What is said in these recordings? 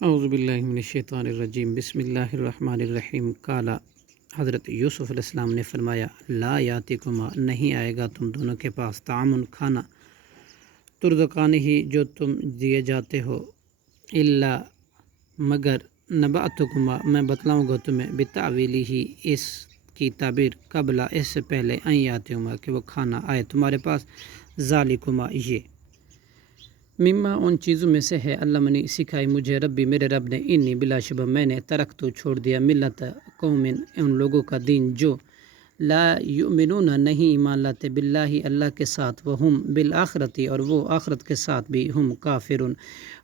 اعوذ باللہ من الشیطان الرجیم بسم اللہ الرحمن الرحیم۔ قال، حضرت یوسف علیہ السلام نے فرمایا، لا یاتکما، نہیں آئے گا تم دونوں کے پاس، طعام، کھانا، ترزقان ہی، جو تم دیے جاتے ہو، الا، مگر، نبأتکما، میں بتلاؤں گا تمہیں، بتاویلہ ہی، اس کی تعبیر، قبل، اس سے پہلے، ان یاتکما، کہ وہ کھانا آئے تمہارے پاس، ذالکما، یہ، مما، ان چیزوں میں سے ہے، علمنی، سکھائی مجھے، ربی، میرے رب نے، انی، بلا شبہ میں نے، ترکتو، چھوڑ دیا، ملت قوم، ان لوگوں کا دین جو، لا یؤمنون، نہیں ایمان لاتے، باللہ، اللہ کے ساتھ، وہم، بالآخرتی، اور وہ آخرت کے ساتھ بھی، ہم کافرون،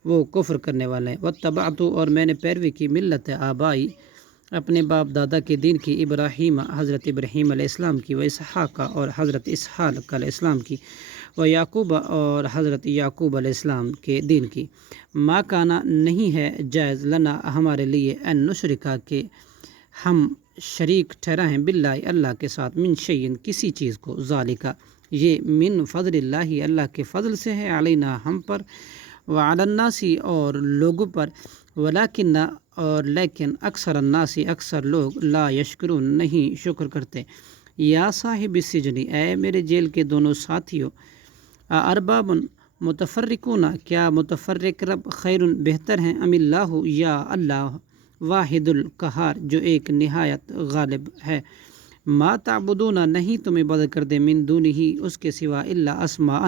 وہ کفر کرنے والے ہیں، واتبعتو، اور میں نے پیروی کی، ملت آبائی، اپنے باپ دادا کے دین کی، ابراہیم، حضرت ابراہیم علیہ السلام کی، و اسحاق، اور حضرت اسحاق علیہ السلام کی، و یعقوب، اور حضرت یعقوب علیہ السلام کے دین کی، ما کانا، نہیں ہے جائز، لنا، ہمارے لیے، ان نشرکا، کہ ہم شریک ٹھہرائیں، باللہ، اللہ کے ساتھ، من شیئن، کسی چیز کو، ذالکا، یہ، من فضل اللہ، اللہ کے فضل سے ہے، علینا، ہم پر، وعلی الناس، اور لوگوں پر، ولیکن، اور لیکن، اکثر الناس، اکثر لوگ، لا یشکرون، نہیں شکر کرتے، یا صاحب السجن، اے میرے جیل کے دونوں ساتھیوں، ارباب متفرقون، کیا متفرق رب، خیر، بہتر ہیں، ام اللہ، یا اللہ، واحد القہار، جو ایک نہایت غالب ہے، ما تعبدون، نہیں تم عبادت کرتے، من دونہ، اس کے سوا، الا اسماء،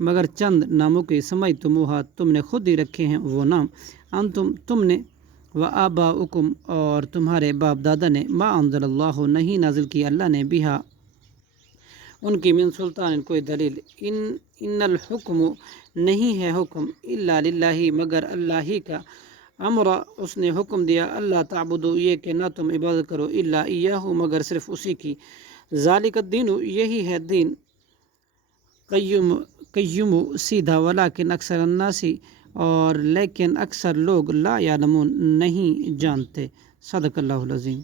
مگر چند ناموں کے، سمیتموہا، تم نے خود ہی رکھے ہیں وہ نام، انتم، تم نے، و آباؤکم، اور تمہارے باپ دادا نے، ما انزل اللہ، نہیں نازل کی اللہ نے، بہا، ان کی، من سلطان، کوئی دلیل، ان الحکم، نہیں ہے حکم، الا للہ، مگر اللہ ہی کا، امر، اس نے حکم دیا، اللہ تعبدو، یہ کہ نہ تم عبادت کرو، الا ایاہ، مگر صرف اسی کی، ذالک الدین، یہی ہے دین، قیم، سیدھا، ولیکن اکثر الناس، اور لیکن اکثر لوگ، لا یعلمون، نہیں جانتے، صدق اللہ العظیم۔